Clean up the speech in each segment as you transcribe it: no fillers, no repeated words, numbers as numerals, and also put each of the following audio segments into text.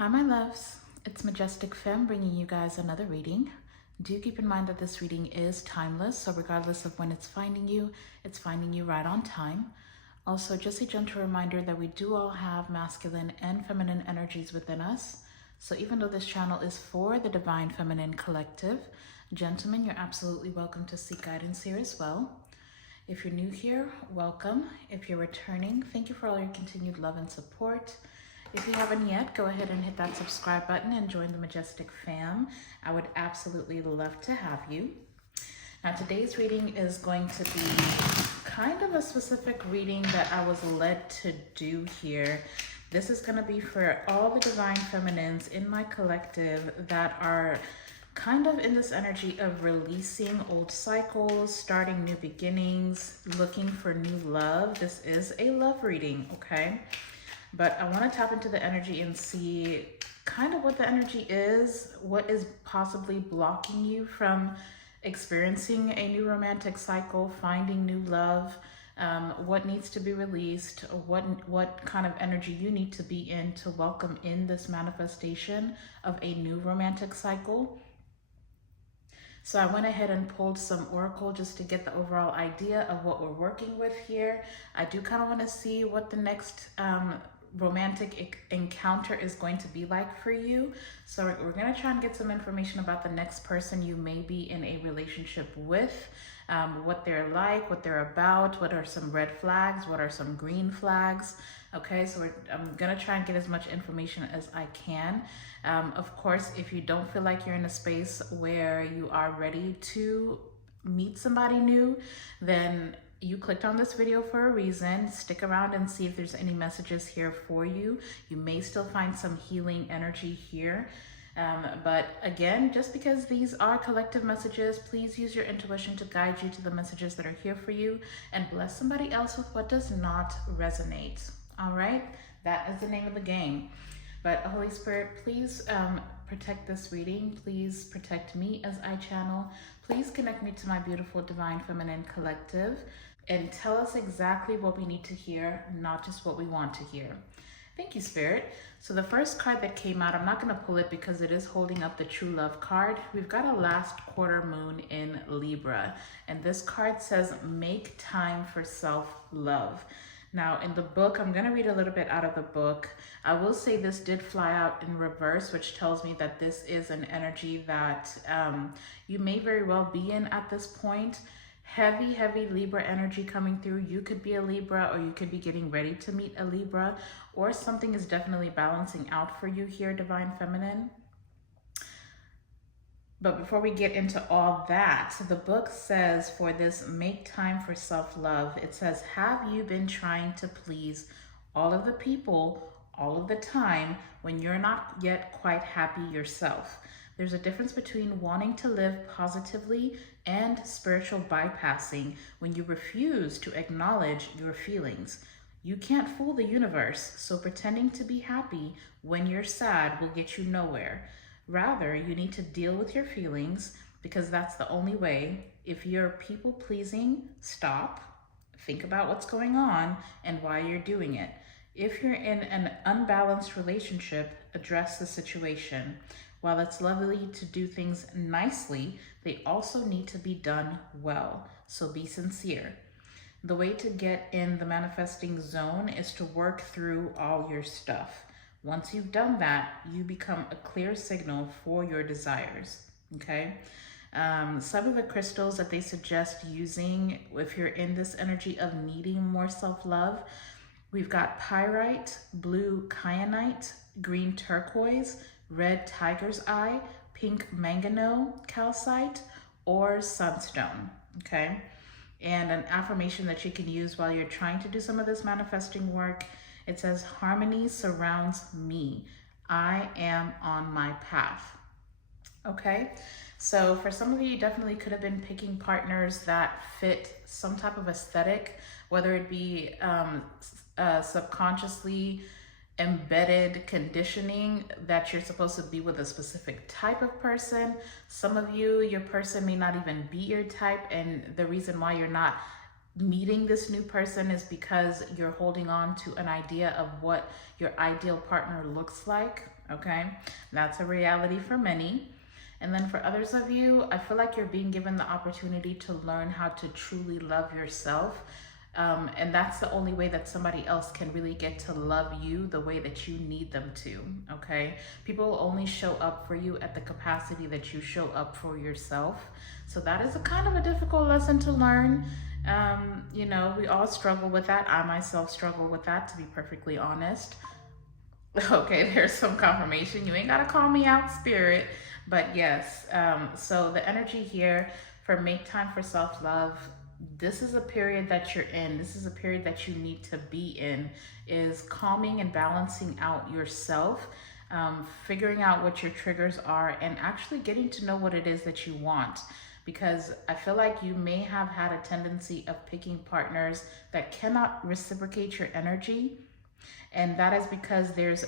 Hi, my loves. It's Majestic Femme bringing you guys another reading. Do keep in mind that this reading is timeless, so regardless of when it's finding you right on time. Also, just a gentle reminder that we do all have masculine and feminine energies within us. So even though this channel is for the Divine Feminine Collective, gentlemen, you're absolutely welcome to seek guidance here as well. If you're new here, welcome. If you're returning, thank you for all your continued love and support. If you haven't yet, go ahead and hit that subscribe button and join the Majestic Fam. I would absolutely love to have you. Now, today's reading is going to be kind of a specific reading that I was led to do here. This is going to be for all the Divine Feminines in my collective that are kind of in this energy of releasing old cycles, starting new beginnings, looking for new love. This is a love reading, okay? But I want to tap into the energy and see kind of what the energy is, what is possibly blocking you from experiencing a new romantic cycle, finding new love, what needs to be released, what kind of energy you need to be in to welcome in this manifestation of a new romantic cycle. So I went ahead and pulled some oracle just to get the overall idea of what we're working with here. I do kind of want to see what the next romantic encounter is going to be like for you. So we're going to try and get some information about the next person you may be in a relationship with, what they're like, what they're about, what are some red flags, what are some green flags. Okay, so I'm going to try and get as much information as I can. Of course, if you don't feel like you're in a space where you are ready to meet somebody new, then you clicked on this video for a reason. Stick around and see if there's any messages here for you. You may still find some healing energy here. But again, just because these are collective messages, please use your intuition to guide you to the messages that are here for you and bless somebody else with what does not resonate. All right, that is the name of the game. But Holy Spirit, please protect this reading. Please protect me as I channel. Please connect me to my beautiful Divine Feminine Collective and tell us exactly what we need to hear, not just what we want to hear. Thank you, Spirit. So the first card that came out, I'm not going to pull it because it is holding up the True Love card. We've got a last quarter moon in Libra, and this card says, make time for self-love. Now, in the book, I'm going to read a little bit out of the book. I will say this did fly out in reverse, which tells me that this is an energy that you may very well be in at this point. Heavy Libra energy coming through. You could be a Libra, or you could be getting ready to meet a Libra, or something is definitely balancing out for you here, Divine Feminine. But before we get into all that, the book says for this make time for self-love, it says, have you been trying to please all of the people all of the time when you're not yet quite happy yourself? There's a difference between wanting to live positively and spiritual bypassing when you refuse to acknowledge your feelings. You can't fool the universe, so pretending to be happy when you're sad will get you nowhere. Rather, you need to deal with your feelings because that's the only way. If you're people-pleasing, stop, think about what's going on and why you're doing it. If you're in an unbalanced relationship, address the situation. While it's lovely to do things nicely, they also need to be done well. So be sincere. The way to get in the manifesting zone is to work through all your stuff. Once you've done that, you become a clear signal for your desires, okay? Some of the crystals that they suggest using if you're in this energy of needing more self-love, we've got pyrite, blue kyanite, green turquoise, red tiger's eye, pink manganese calcite, or sunstone, okay? And an affirmation that you can use while you're trying to do some of this manifesting work, it says, harmony surrounds me. I am on my path. Okay, so for some of you, you definitely could have been picking partners that fit some type of aesthetic, whether it be subconsciously embedded conditioning that you're supposed to be with a specific type of person. Some of you, your person may not even be your type, and the reason why you're not meeting this new person is because you're holding on to an idea of what your ideal partner looks like. okay? That's a reality for many. And then for others of you, I feel like you're being given the opportunity to learn how to truly love yourself. And that's the only way that somebody else can really get to love you the way that you need them to, okay? People will only show up for you at the capacity that you show up for yourself. So that is a kind of a difficult lesson to learn. You know, we all struggle with that. I myself struggle with that, to be perfectly honest. Okay, there's some confirmation. You ain't gotta call me out, spirit. But yes, so the energy here for make time for self-love, this is a period that you're in. This is a period that you need to be in, is calming and balancing out yourself, figuring out what your triggers are, and actually getting to know what it is that you want. Because I feel like you may have had a tendency of picking partners that cannot reciprocate your energy. And that is because there's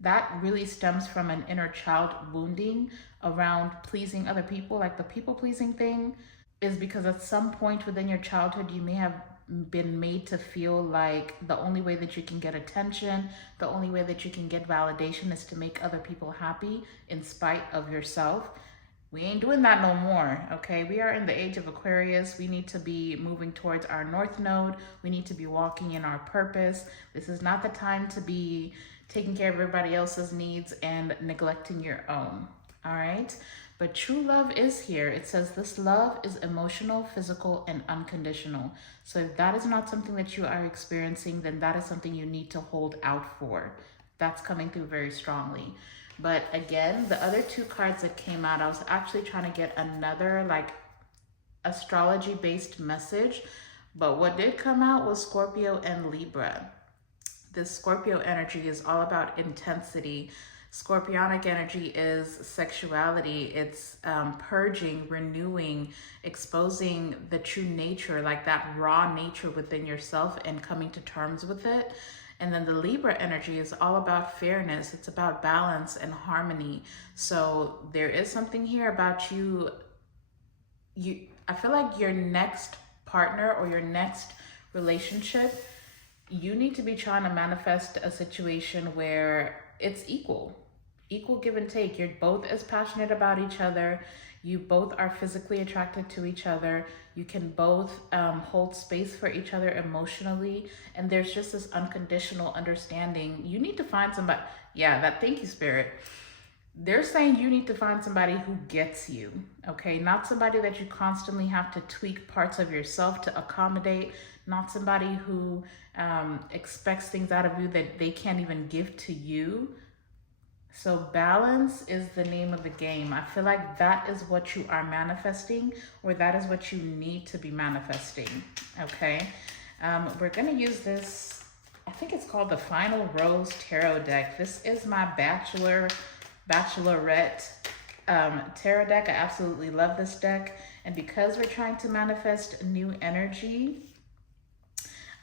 that really stems from an inner child wounding around pleasing other people. Like the people pleasing thing is because at some point within your childhood, you may have been made to feel like the only way that you can get attention, the only way that you can get validation is to make other people happy in spite of yourself. We ain't doing that no more, okay? We are in the age of Aquarius. We need to be moving towards our North Node. We need to be walking in our purpose. This is not the time to be taking care of everybody else's needs and neglecting your own, all right? But true love is here. It says this love is emotional, physical, and unconditional. So if that is not something that you are experiencing, then that is something you need to hold out for. That's coming through very strongly. But again, the other two cards that came out, I was actually trying to get another like astrology based message, but what did come out was Scorpio and Libra. This Scorpio energy is all about intensity. Scorpionic energy is sexuality. It's purging, renewing, exposing the true nature, like that raw nature within yourself and coming to terms with it. And then the Libra energy is all about fairness. It's about balance and harmony. So there is something here about you. I feel like your next partner or your next relationship, you need to be trying to manifest a situation where it's equal give and take. You're both as passionate about each other. You both are physically attracted to each other. You can both hold space for each other emotionally. And there's just this unconditional understanding. You need to find somebody. Yeah, thank you, Spirit. They're saying you need to find somebody who gets you, okay? Not somebody that you constantly have to tweak parts of yourself to accommodate. Not somebody who expects things out of you that they can't even give to you. So balance is the name of the game. I feel like that is what you are manifesting, or that is what you need to be manifesting, okay? We're gonna use this, I think it's called the Final Rose Tarot deck. This is my Bachelorette tarot deck. I absolutely love this deck. And because we're trying to manifest new energy,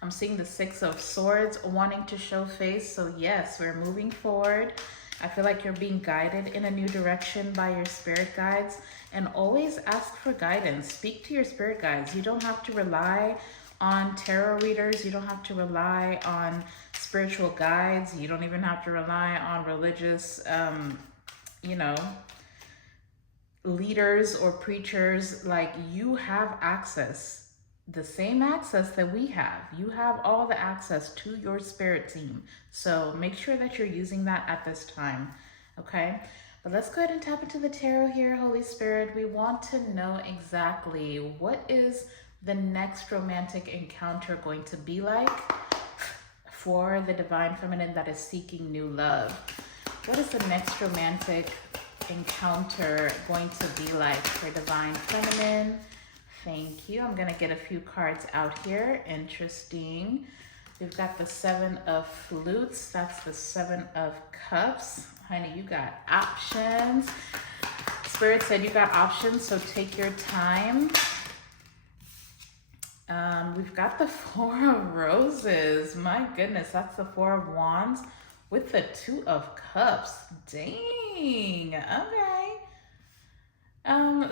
I'm seeing the Six of Swords wanting to show face. So yes, we're moving forward. I feel like you're being guided in a new direction by your spirit guides, and always ask for guidance. Speak to your spirit guides. You don't have to rely on tarot readers. You don't have to rely on spiritual guides. You don't even have to rely on religious, leaders or preachers. Like, you have access, the same access that we have. You have all the access to your spirit team. So make sure that you're using that at this time, okay? But let's go ahead and tap into the tarot here, Holy Spirit. We want to know exactly what is the next romantic encounter going to be like for the Divine Feminine that is seeking new love. What is the next romantic encounter going to be like for Divine Feminine? Thank you. I'm going to get a few cards out here. Interesting. We've got the Seven of Flutes. That's the Seven of Cups. Honey, you got options. Spirit said you got options, so take your time. We've got the Four of Roses. My goodness, that's the Four of Wands with the Two of Cups. Dang. Okay.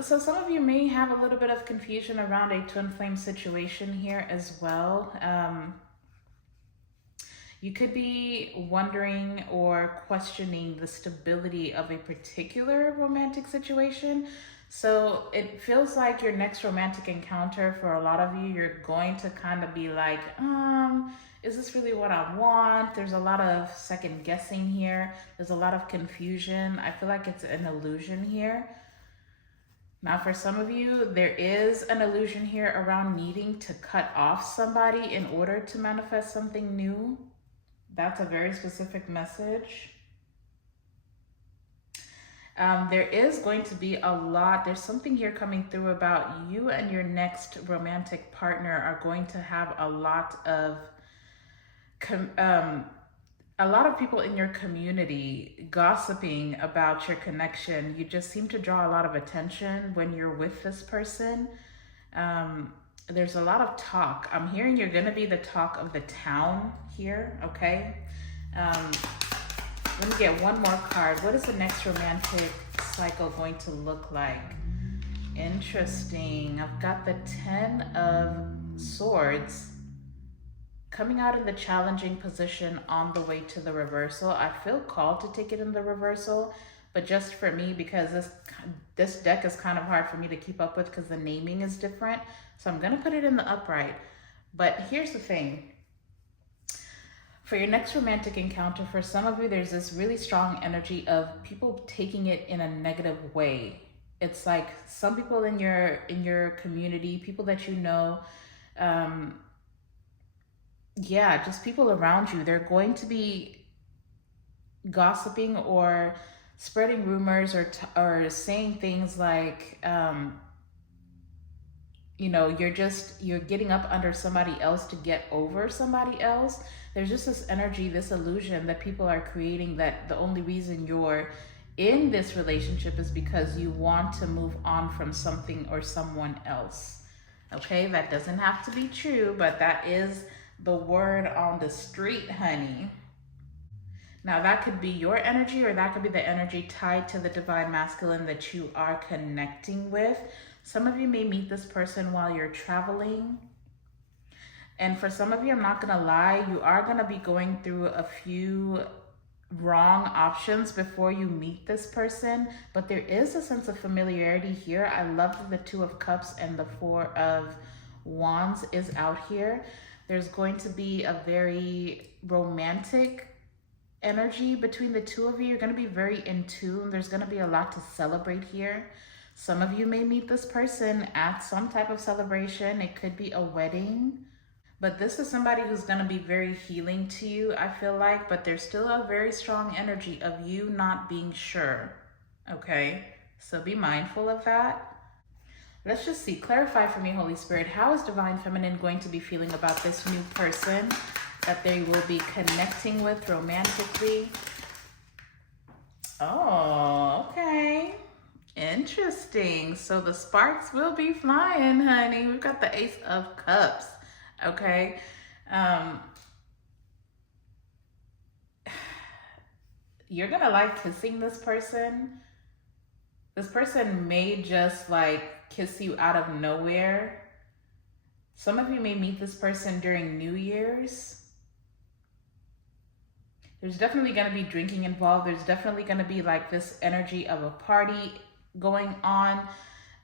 So some of you may have a little bit of confusion around a twin flame situation here as well. You could be wondering or questioning the stability of a particular romantic situation. So it feels like your next romantic encounter, for a lot of you, you're going to kind of be like, is this really what I want? There's a lot of second guessing here. There's a lot of confusion. I feel like it's an illusion here. Now, for some of you, there is an illusion here around needing to cut off somebody in order to manifest something new. That's a very specific message. There is going to be a lot, there's something here coming through about you and your next romantic partner are going to have a lot of people in your community gossiping about your connection. You just seem to draw a lot of attention when you're with this person. There's a lot of talk. I'm hearing you're going to be the talk of the town here, okay? Let me get one more card. What is the next romantic cycle going to look like? Interesting. I've got the 10 of Swords coming out in the challenging position on the way to the reversal. I feel called to take it in the reversal, but just for me, because this deck is kind of hard for me to keep up with because the naming is different. So I'm going to put it in the upright. But here's the thing. For your next romantic encounter, for some of you, there's this really strong energy of people taking it in a negative way. It's like some people in your community, people that you know, yeah, just people around you, they're going to be gossiping or spreading rumors or saying things like, you know, you're getting up under somebody else to get over somebody else. There's just this energy, this illusion that people are creating that the only reason you're in this relationship is because you want to move on from something or someone else. Okay, that doesn't have to be true, but that is the word on the street, honey. Now that could be your energy, or that could be the energy tied to the divine masculine that you are connecting with. Some of you may meet this person while you're traveling. And for some of you, I'm not gonna lie, you are gonna be going through a few wrong options before you meet this person, but there is a sense of familiarity here. I love that the 2 of Cups and the 4 of Wands is out here. There's going to be a very romantic energy between the 2 of you. You're going to be very in tune. There's going to be a lot to celebrate here. Some of you may meet this person at some type of celebration. It could be a wedding. But this is somebody who's going to be very healing to you, I feel like. But there's still a very strong energy of you not being sure. Okay? So be mindful of that. Let's just see. Clarify for me, Holy Spirit. How is Divine Feminine going to be feeling about this new person that they will be connecting with romantically? Oh, okay. Interesting. So the sparks will be flying, honey. We've got the Ace of Cups. Okay. You're going to like kissing this person. This person may just like kiss you out of nowhere. Some of you may meet this person during New Year's. There's definitely going to be drinking involved. There's definitely going to be like this energy of a party going on.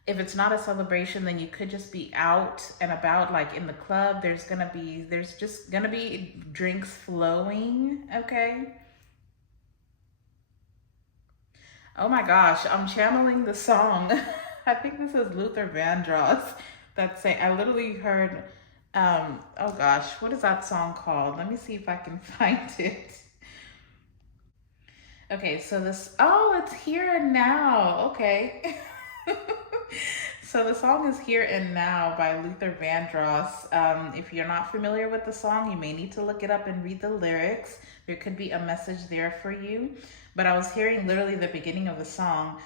If it's not a celebration, then you could just be out and about, like in the club. There's just going to be drinks flowing, okay? Oh my gosh, I'm channeling the song. I think this is Luther Vandross that's saying, I literally heard, oh gosh, what is that song called? Let me see if I can find it. Okay, so it's Here and Now, okay. So the song is Here and Now by Luther Vandross. If you're not familiar with the song, you may need to look it up and read the lyrics. There could be a message there for you. But I was hearing literally the beginning of the song.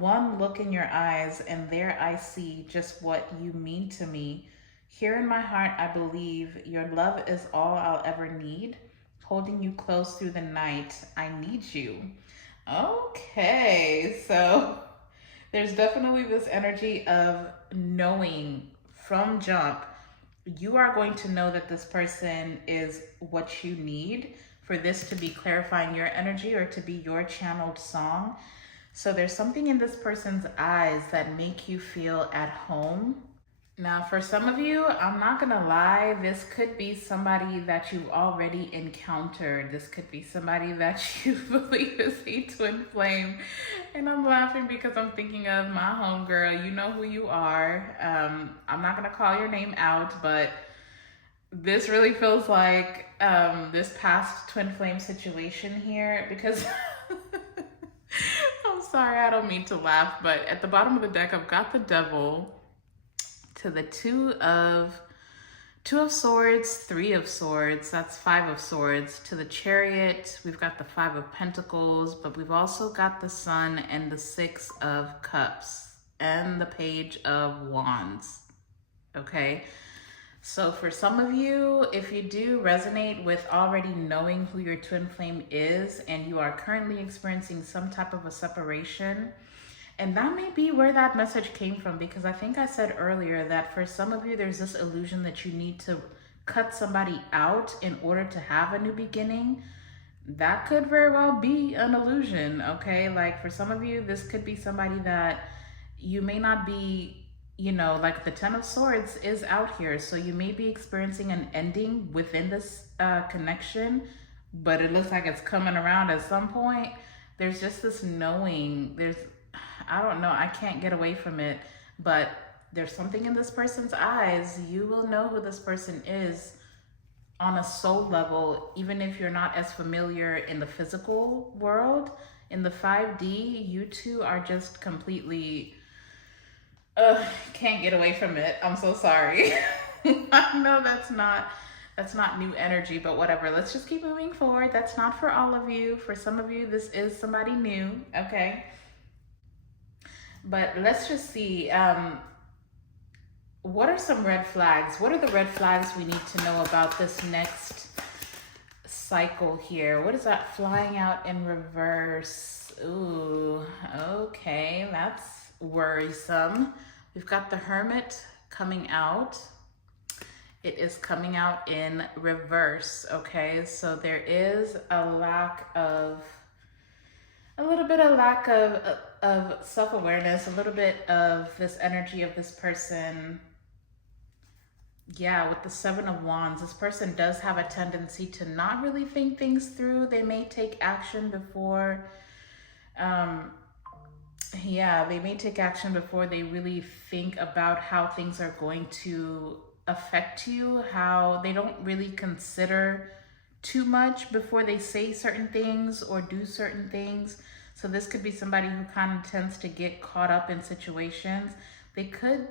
One look in your eyes and there I see just what you mean to me. Here in my heart, I believe your love is all I'll ever need. Holding you close through the night, I need you. Okay, so there's definitely this energy of knowing from jump you are going to know that this person is what you need for this to be clarifying your energy or to be your channeled song. So there's something in this person's eyes that make you feel at home. Now, for some of you, I'm not gonna lie, this could be somebody that you've already encountered. This could be somebody that you believe is a twin flame. And I'm laughing because I'm thinking of my homegirl. You know who you are. I'm not gonna call your name out, but this really feels like this past twin flame situation here because I'm sorry, I don't mean to laugh, but at the bottom of the deck, I've got the devil, to the two of swords, three of swords, that's five of swords, to the chariot, we've got the 5 of pentacles, but we've also got the sun and the 6 of cups and the page of wands. Okay, so for some of you, if you do resonate with already knowing who your twin flame is and you are currently experiencing some type of a separation, and that may be where that message came from, because I think I said earlier that for some of you, there's this illusion that you need to cut somebody out in order to have a new beginning. That could very well be an illusion, okay? Like for some of you, this could be somebody that you may not be, you know, like the 10 of swords is out here. So you may be experiencing an ending within this connection, but it looks like it's coming around at some point. There's just this knowing, I don't know, I can't get away from it, but there's something in this person's eyes. You will know who this person is on a soul level, even if you're not as familiar in the physical world. In the 5D, you two are just completely, can't get away from it. I'm so sorry. I know that's not new energy, but whatever. Let's just keep moving forward. That's not for all of you. For some of you, this is somebody new, okay? But let's just see, what are some red flags? What are the red flags we need to know about this next cycle here? What is that flying out in reverse? Ooh, okay, that's worrisome. We've got the Hermit coming out. It is coming out in reverse, okay? So there is a little bit of lack of self-awareness, a little bit of this energy of this person. Yeah, with the 7 of wands, this person does have a tendency to not really think things through. They may take action before, they may take action before they really think about how things are going to affect you, how they don't really consider too much before they say certain things or do certain things. So this could be somebody who kind of tends to get caught up in situations. They could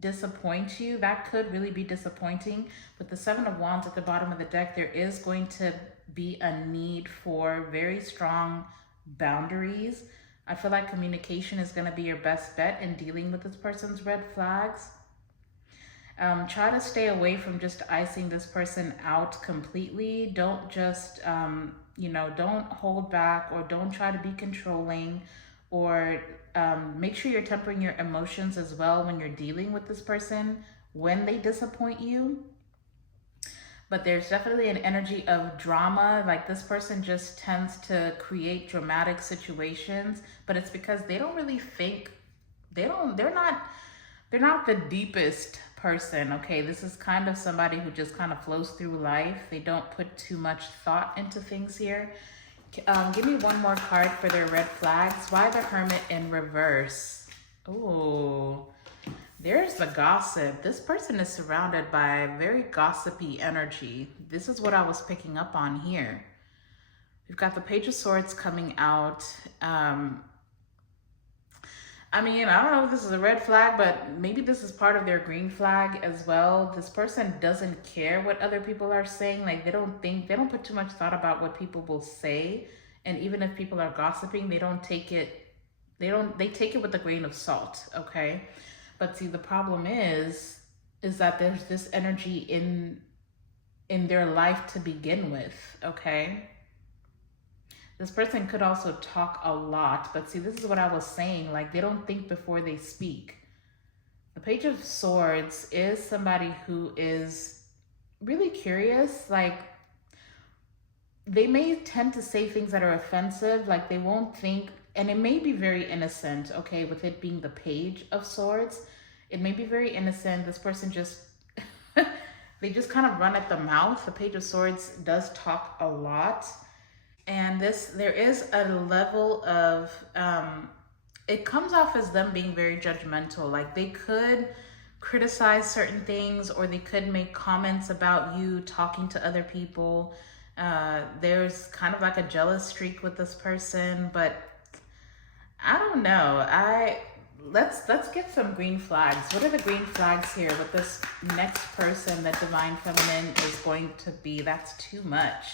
disappoint you. That could really be disappointing. With the 7 of wands at the bottom of the deck, there is going to be a need for very strong boundaries. I feel like communication is going to be your best bet in dealing with this person's red flags. Try to stay away from just icing this person out completely. Don't just, don't hold back, or don't try to be controlling, or make sure you're tempering your emotions as well when you're dealing with this person when they disappoint you. But there's definitely an energy of drama. Like this person just tends to create dramatic situations, but it's because they don't really think, they're not the deepest person, okay? This is kind of somebody who just kind of flows through life. They don't put too much thought into things here. Give me one more card for their red flags. Why the Hermit in reverse? Oh, there's the gossip. This person is surrounded by very gossipy energy. This is what I was picking up on here. We've got the Page of Swords coming out. I mean, I don't know if this is a red flag, but maybe this is part of their green flag as well. This person doesn't care what other people are saying. Like they don't put too much thought about what people will say. And even if people are gossiping, they take it with a grain of salt, okay? But see, the problem is that there's this energy in their life to begin with, okay? This person could also talk a lot, but see, this is what I was saying. Like, they don't think before they speak. The Page of Swords is somebody who is really curious. Like, they may tend to say things that are offensive, like they won't think, and it may be very innocent, okay, with it being the Page of Swords. It may be very innocent. This person just, they just kind of run at the mouth. The Page of Swords does talk a lot. And there is a level of, it comes off as them being very judgmental. Like, they could criticize certain things, or they could make comments about you talking to other people. There's kind of like a jealous streak with this person, but I don't know. Let's get some green flags. What are the green flags here with this next person that Divine Feminine is going to be? That's too much.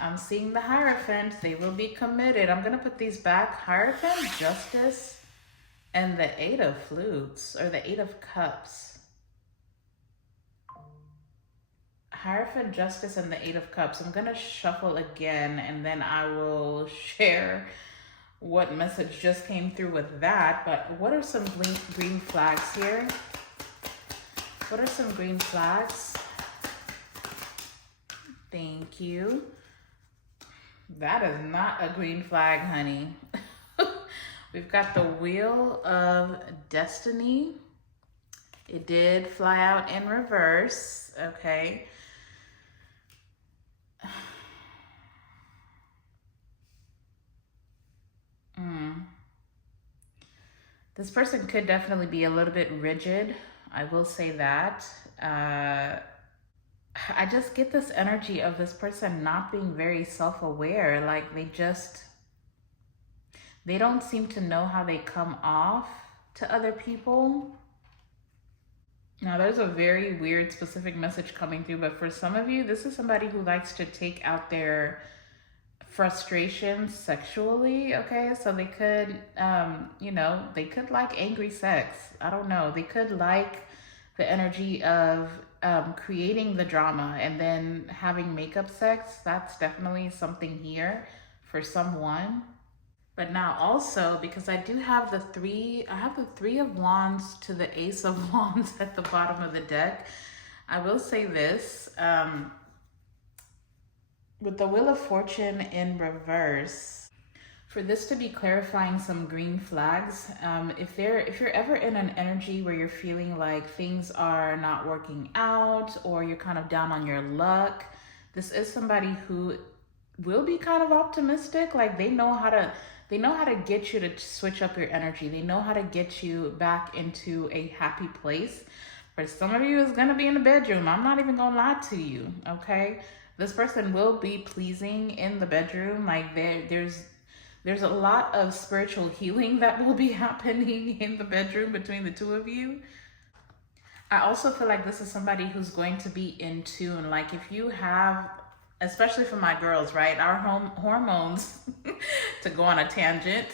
I'm seeing the Hierophant. They will be committed. I'm going to put these back. Hierophant, Justice, and the Eight of Flutes, or the Eight of Cups. Hierophant, Justice, and the Eight of Cups. I'm going to shuffle again, and then I will share what message just came through with that. But what are some green flags here? What are some green flags? Thank you. That is not a green flag, honey. We've got the Wheel of Destiny. It did fly out in reverse, okay. This person could definitely be a little bit rigid. I will say that. I just get this energy of this person not being very self-aware. Like, they don't seem to know how they come off to other people. Now, there's a very weird specific message coming through, but for some of you, this is somebody who likes to take out their frustrations sexually, okay? So they could, you know, they could like angry sex. I don't know. They could like the energy of creating the drama and then having makeup sex. That's definitely something here for someone. But now also, because I do have the three, I have the Three of Wands to the Ace of Wands at the bottom of the deck. I will say this, with the Wheel of Fortune in reverse, for this to be clarifying some green flags, if you're ever in an energy where you're feeling like things are not working out, or you're kind of down on your luck, this is somebody who will be kind of optimistic. Like, they know how to get you to switch up your energy. They know how to get you back into a happy place. For some of you, it's gonna be in the bedroom. I'm not even gonna lie to you, okay? This person will be pleasing in the bedroom. Like, there's a lot of spiritual healing that will be happening in the bedroom between the two of you. I also feel like this is somebody who's going to be in tune. Like, if you have, especially for my girls, right? Our hormones, to go on a tangent,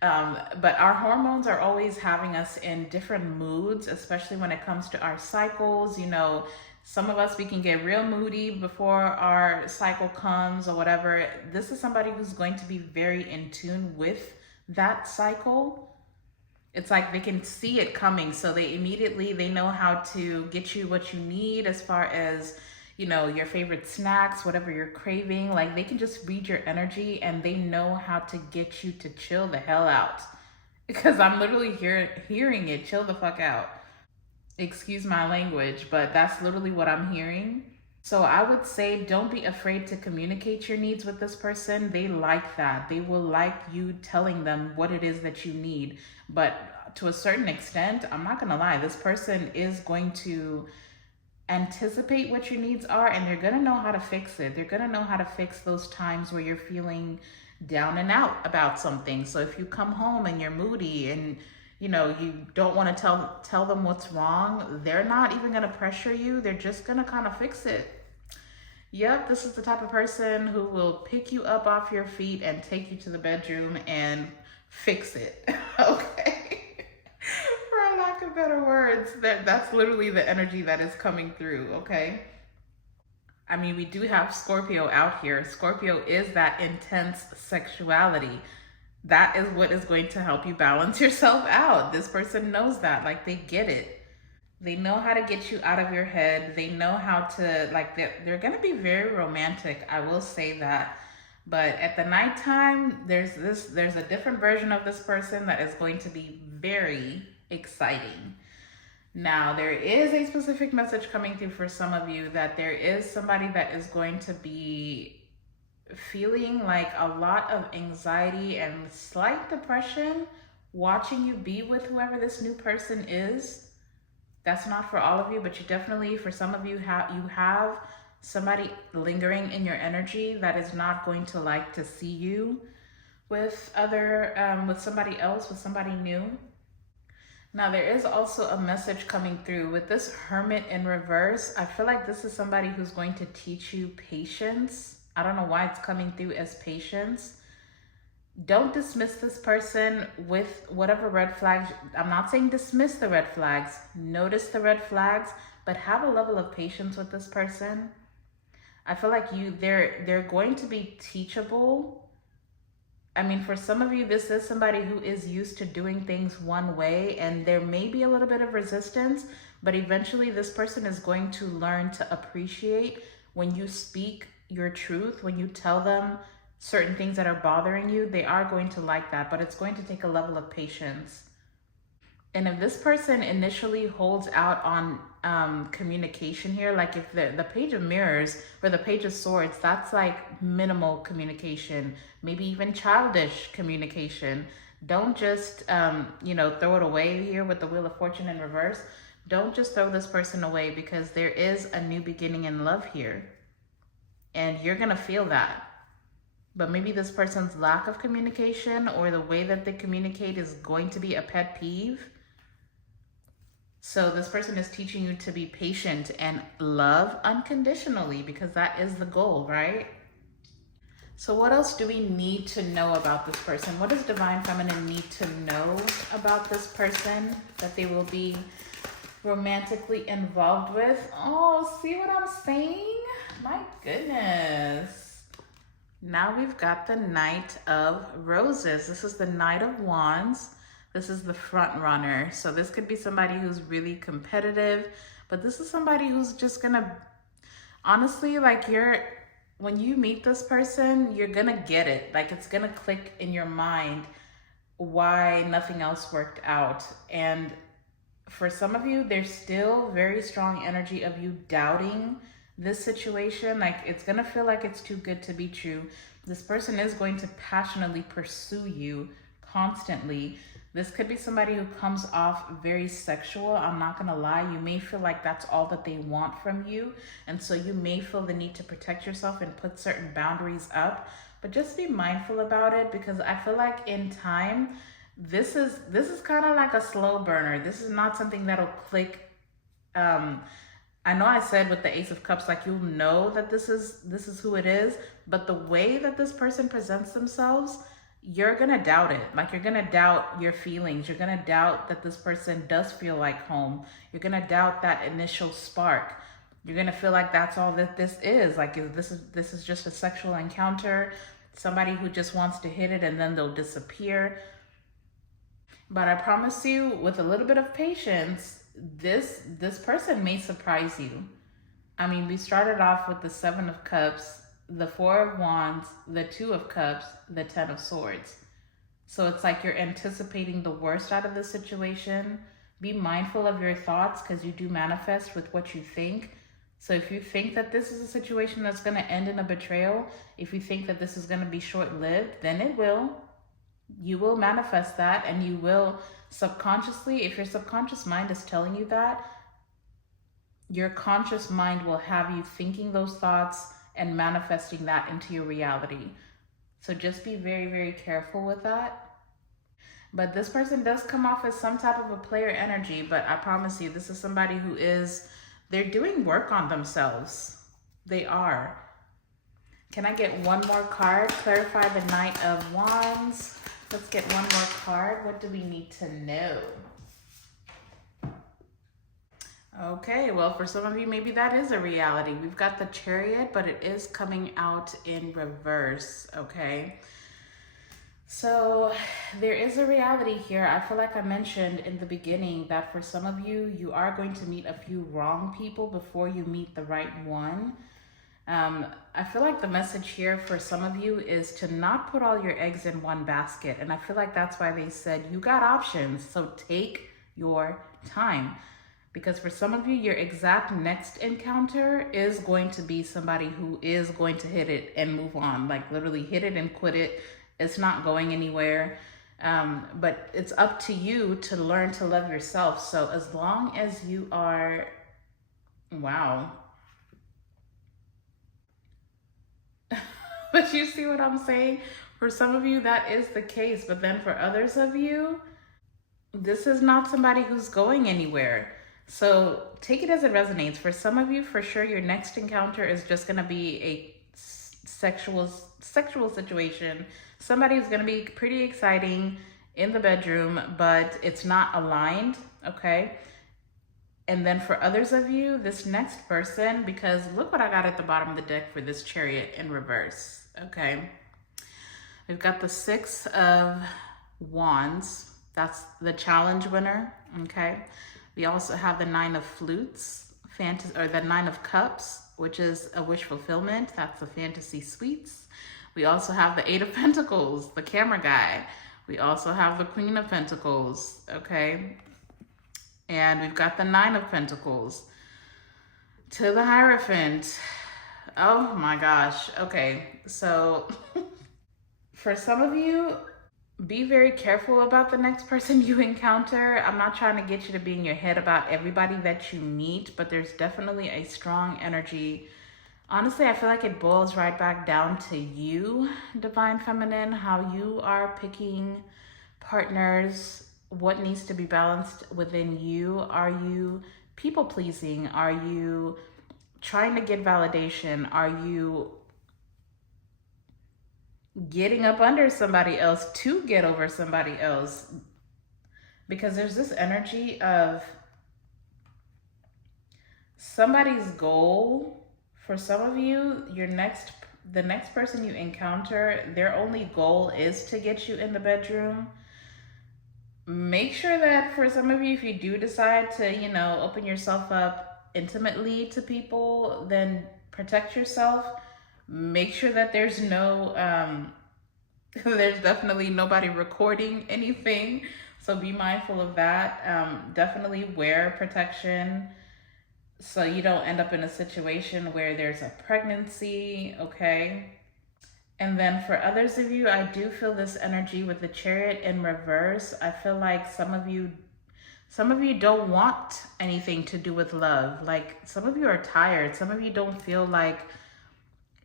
but our hormones are always having us in different moods, especially when it comes to our cycles. You know, some of us, we can get real moody before our cycle comes or whatever. This is somebody who's going to be very in tune with that cycle. It's like they can see it coming, so they know how to get you what you need as far as, you know, your favorite snacks, whatever you're craving. Like, they can just read your energy, and they know how to get you to chill the hell out. Because I'm literally hearing it, chill the fuck out. Excuse my language, but that's literally what I'm hearing. So I would say, don't be afraid to communicate your needs with this person. They like that. They will like you telling them what it is that you need. But to a certain extent, I'm not gonna lie, this person is going to anticipate what your needs are, and they're gonna know how to fix it. They're gonna know how to fix those times where you're feeling down and out about something. So if you come home and you're moody and, you know, you don't want to tell them what's wrong, they're not even gonna pressure you. They're just gonna kind of fix it. Yep, this is the type of person who will pick you up off your feet and take you to the bedroom and fix it. Okay. For lack of better words, that's literally the energy that is coming through, okay? I mean, we do have Scorpio out here. Scorpio is that intense sexuality. That is what is going to help you balance yourself out. This person knows that, like they get it. They know how to get you out of your head. They know how to, like, they're going to be very romantic. I will say that. But at the nighttime, there's a different version of this person that is going to be very exciting. Now, there is a specific message coming through for some of you that there is somebody that is going to be feeling like a lot of anxiety and slight depression watching you be with whoever this new person is. That's not for all of you, but you definitely, for some of you, have somebody lingering in your energy that is not going to like to see you with with somebody else, with somebody new. Now, there is also a message coming through with this Hermit in reverse. I feel like this is somebody who's going to teach you patience. I don't know why it's coming through as patience. Don't dismiss this person with whatever red flags. I'm not saying dismiss the red flags. Notice the red flags, but have a level of patience with this person. I feel like they're going to be teachable. I mean, for some of you, this is somebody who is used to doing things one way, and there may be a little bit of resistance, but eventually this person is going to learn to appreciate when you speak your truth, when you tell them certain things that are bothering you. They are going to like that, but it's going to take a level of patience. And if this person initially holds out on communication here, like if the Page of Mirrors or the Page of Swords, that's like minimal communication, maybe even childish communication. Don't just, throw it away here with the Wheel of Fortune in reverse. Don't just throw this person away, because there is a new beginning in love here. And you're going to feel that. But maybe this person's lack of communication or the way that they communicate is going to be a pet peeve. So this person is teaching you to be patient and love unconditionally, because that is the goal, right? So what else do we need to know about this person? What does Divine Feminine need to know about this person that they will be romantically involved with? Oh, see what I'm saying? My goodness. Now we've got the Knight of Roses. This is the Knight of Wands. This is the front runner. So this could be somebody who's really competitive, but this is somebody who's just gonna, honestly, like when you meet this person, you're gonna get it. Like it's gonna click in your mind why nothing else worked out. And for some of you, there's still very strong energy of you doubting this situation. Like it's gonna feel like it's too good to be true. This person is going to passionately pursue you constantly. This could be somebody who comes off very sexual. I'm not gonna lie, you may feel like that's all that they want from you. And so you may feel the need to protect yourself and put certain boundaries up, but just be mindful about it, because I feel like in time, this is kind of like a slow burner. This is not something that'll click. I know I said with the Ace of Cups, like you'll know that this is who it is, but the way that this person presents themselves, you're gonna doubt it. Like you're gonna doubt your feelings. You're gonna doubt that this person does feel like home. You're gonna doubt that initial spark. You're gonna feel like that's all that this is. Like this is just a sexual encounter, somebody who just wants to hit it and then they'll disappear. But I promise you, with a little bit of patience, this person may surprise you. I mean, we started off with the Seven of Cups, the Four of Wands, the Two of Cups, the Ten of Swords. So it's like you're anticipating the worst out of the situation. Be mindful of your thoughts, because you do manifest with what you think. So if you think that this is a situation that's going to end in a betrayal, if you think that this is going to be short-lived, then it will. You will manifest that, and you will subconsciously, if your subconscious mind is telling you that, your conscious mind will have you thinking those thoughts and manifesting that into your reality. So just be very, very careful with that. But this person does come off as some type of a player energy, but I promise you, this is somebody who they're doing work on themselves. They are. Can I get one more card? Clarify the Knight of Wands. Let's get one more card. What do we need to know? Okay, well, for some of you, maybe that is a reality. We've got the Chariot, but it is coming out in reverse, okay? So there is a reality here. I feel like I mentioned in the beginning that for some of you, you are going to meet a few wrong people before you meet the right one. I feel like the message here for some of you is to not put all your eggs in one basket. And I feel like that's why they said you got options. So take your time. Because for some of you, your exact next encounter is going to be somebody who is going to hit it and move on. Like literally hit it and quit it. It's not going anywhere. But it's up to you to learn to love yourself. So as long as you are, wow. But you see what I'm saying? For some of you, that is the case. But then for others of you, this is not somebody who's going anywhere. So take it as it resonates. For some of you, for sure, your next encounter is just going to be a sexual situation. Somebody who's going to be pretty exciting in the bedroom, but it's not aligned, okay? And then for others of you, this next person, because look what I got at the bottom of the deck for this Chariot in reverse, okay? We've got the Six of Wands. That's the challenge winner, okay? We also have the Nine of Flutes, or the Nine of Cups, which is a wish fulfillment. That's the fantasy suites. We also have the Eight of Pentacles, the camera guy. We also have the Queen of Pentacles, okay? And we've got the Nine of Pentacles to the Hierophant. Oh my gosh. Okay, so for some of you, be very careful about the next person you encounter. I'm not trying to get you to be in your head about everybody that you meet, but there's definitely a strong energy. Honestly, I feel like it boils right back down to you, Divine Feminine, how you are picking partners, what needs to be balanced within you. Are you people pleasing? Are you trying to get validation? Are you getting up under somebody else to get over somebody else? Because there's this energy of somebody's goal. For some of you, the next person you encounter, their only goal is to get you in the bedroom. Make sure that for some of you, if you do decide to, open yourself up intimately to people, then protect yourself. Make sure that there's there's definitely nobody recording anything. So be mindful of that. Definitely wear protection so you don't end up in a situation where there's a pregnancy, okay? And then for others of you, I do feel this energy with the Chariot in reverse. I feel like some of you don't want anything to do with love. Like some of you are tired. Some of you don't feel like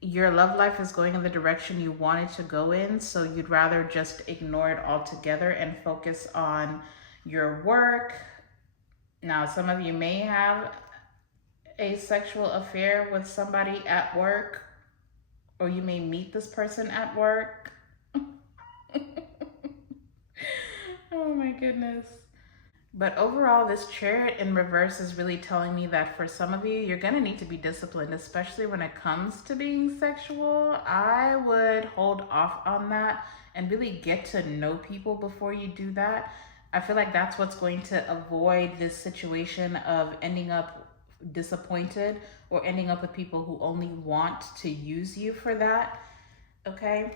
your love life is going in the direction you want it to go in. So you'd rather just ignore it altogether and focus on your work. Now, some of you may have a sexual affair with somebody at work, or you may meet this person at work. Oh my goodness. But overall, this Chariot in reverse is really telling me that for some of you, you're going to need to be disciplined, especially when it comes to being sexual. I would hold off on that and really get to know people before you do that. I feel like that's what's going to avoid this situation of ending up disappointed or ending up with people who only want to use you for that, okay?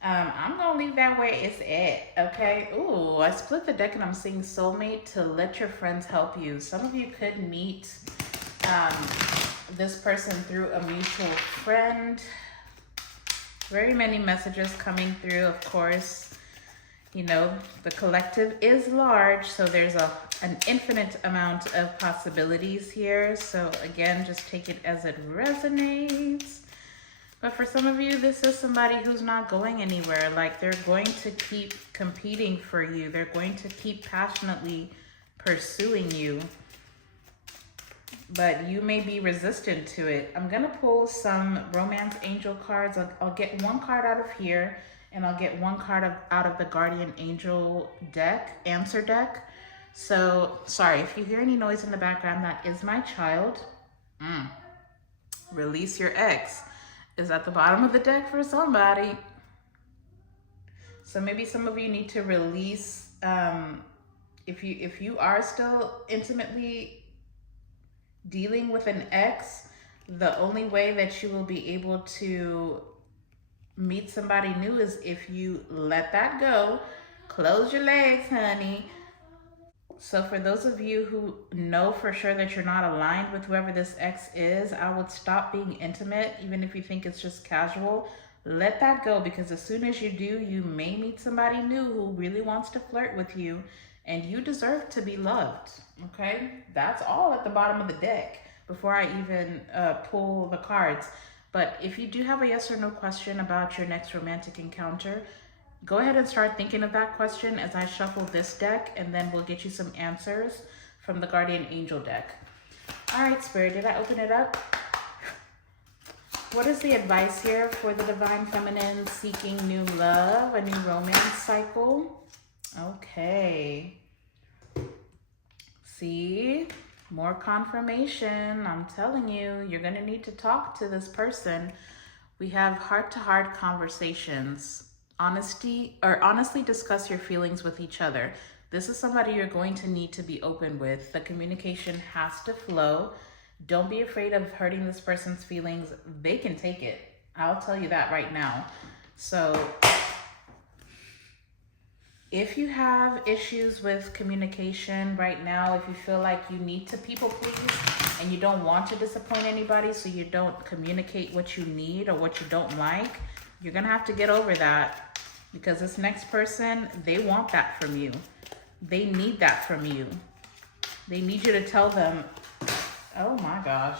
I'm gonna leave that where it's at, okay? Ooh, I split the deck and I'm seeing soulmate to let your friends help you. Some of you could meet this person through a mutual friend. Very many messages coming through, of course. The collective is large, so there's an infinite amount of possibilities here. So again, just take it as it resonates. But for some of you, this is somebody who's not going anywhere. Like they're going to keep competing for you. They're going to keep passionately pursuing you. But you may be resistant to it. I'm going to pull some romance angel cards. I'll get one card out of here. And I'll get one card out of the Guardian Angel deck, answer deck. So, sorry, if you hear any noise in the background, that is my child. Release your ex is at the bottom of the deck for somebody. So maybe some of you need to release, if you are still intimately dealing with an ex, the only way that you will be able to meet somebody new is if you let that go. Close your legs, honey. So for those of you who know for sure that you're not aligned with whoever this ex is, I would stop being intimate, even if you think it's just casual. Let that go, because as soon as you do, you may meet somebody new who really wants to flirt with you, and you deserve to be loved, okay? That's all at the bottom of the deck before I even pull the cards. But if you do have a yes or no question about your next romantic encounter, go ahead and start thinking of that question as I shuffle this deck, and then we'll get you some answers from the Guardian Angel deck. All right, Spirit, did I open it up? What is the advice here for the Divine Feminine seeking new love, a new romance cycle? Okay. See? More confirmation. I'm telling you, you're going to need to talk to this person. We have heart-to-heart conversations. Honestly discuss your feelings with each other. This is somebody you're going to need to be open with. The communication has to flow. Don't be afraid of hurting this person's feelings. They can take it. I'll tell you that right now. So if you have issues with communication right now, if you feel like you need to people please and you don't want to disappoint anybody, so you don't communicate what you need or what you don't like, you're gonna have to get over that, because this next person, they want that from you. They need that from you. They need you to tell them, oh my gosh.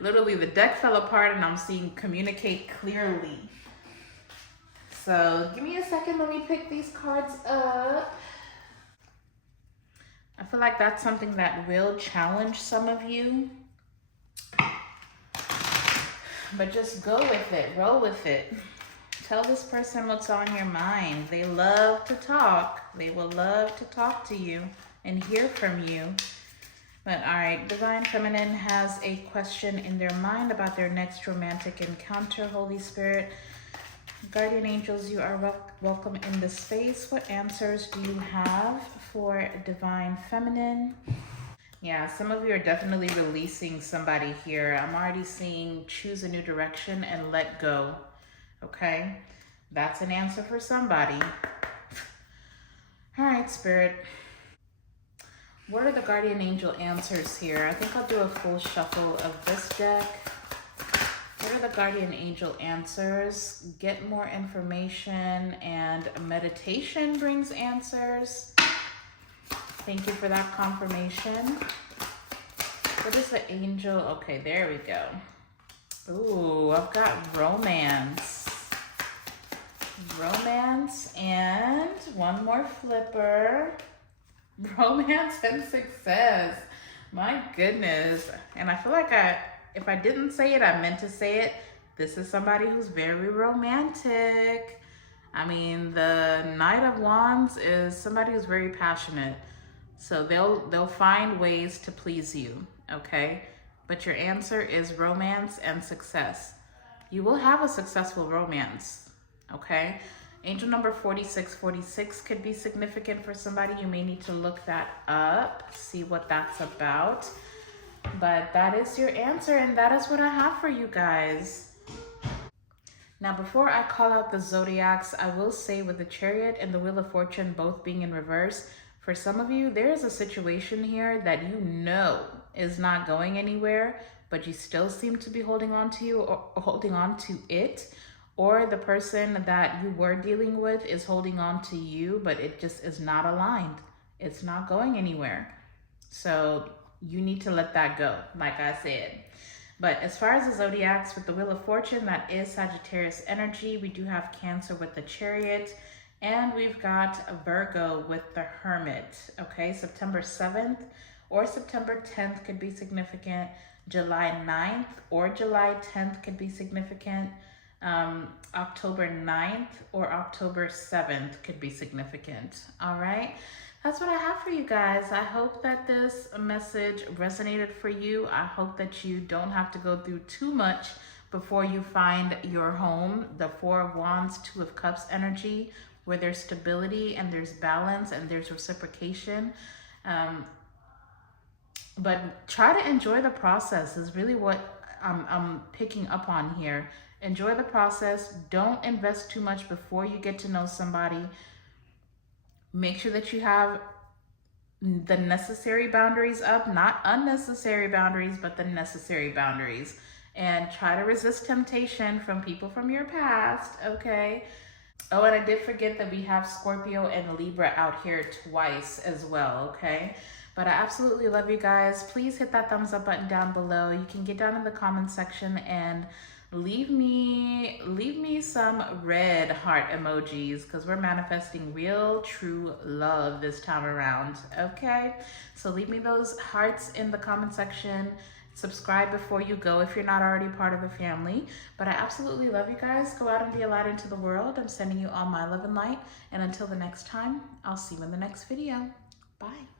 Literally, the deck fell apart and I'm seeing communicate clearly. So give me a second, let me pick these cards up. I feel like that's something that will challenge some of you. But just go with it, roll with it. Tell this person what's on your mind. They love to talk. They will love to talk to you and hear from you. But all right, Divine Feminine has a question in their mind about their next romantic encounter. Holy Spirit, Guardian Angels, you are welcome in this space. What answers do you have for Divine Feminine? Yeah, some of you are definitely releasing somebody here. I'm already seeing choose a new direction and let go. Okay, that's an answer for somebody. All right, Spirit. What are the Guardian Angel answers here? I think I'll do a full shuffle of this deck. What are the Guardian Angel answers? Get more information, and meditation brings answers. Thank you for that confirmation. What is the angel? Okay, there we go. Ooh, I've got romance. Romance and one more flipper. Romance and success. My goodness. And I feel like if I didn't say it, I meant to say it. This is somebody who's very romantic. I mean, the Knight of Wands is somebody who's very passionate. So they'll find ways to please you, okay? But your answer is romance and success. You will have a successful romance, okay? Angel number 4646 could be significant for somebody. You may need to look that up, see what that's about. But that is your answer, and that is what I have for you guys. Now, before I call out the zodiacs, I will say with the Chariot and the Wheel of Fortune both being in reverse, for some of you, there is a situation here that you know is not going anywhere, but you still seem to be holding on to you or holding on to it. Or the person that you were dealing with is holding on to you, but it just is not aligned. It's not going anywhere. So you need to let that go, like I said. But as far as the zodiacs with the Wheel of Fortune, that is Sagittarius energy. We do have Cancer with the Chariot, and we've got a Virgo with the Hermit. Okay, September 7th or September 10th could be significant. July 9th or July 10th could be significant. October 9th or October 7th could be significant. All right, that's what I have for you guys. I hope that this message resonated for you. I hope that you don't have to go through too much before you find your home. The Four of Wands, Two of Cups energy, where there's stability and there's balance and there's reciprocation. But try to enjoy the process is really what I'm picking up on here. Enjoy the process. Don't invest too much before you get to know somebody. Make sure that you have the necessary boundaries up, not unnecessary boundaries, but the necessary boundaries. And try to resist temptation from people from your past, okay? Oh, and I did forget that we have Scorpio and Libra out here twice as well, okay? But I absolutely love you guys. Please hit that thumbs up button down below. You can get down in the comment section and leave me some red heart emojis, because we're manifesting real true love this time around, okay? So leave me those hearts in the comment section. Subscribe before you go if you're not already part of the family. But I absolutely love you guys. Go out and be a light into the world. I'm sending you all my love and light. And until the next time, I'll see you in the next video. Bye.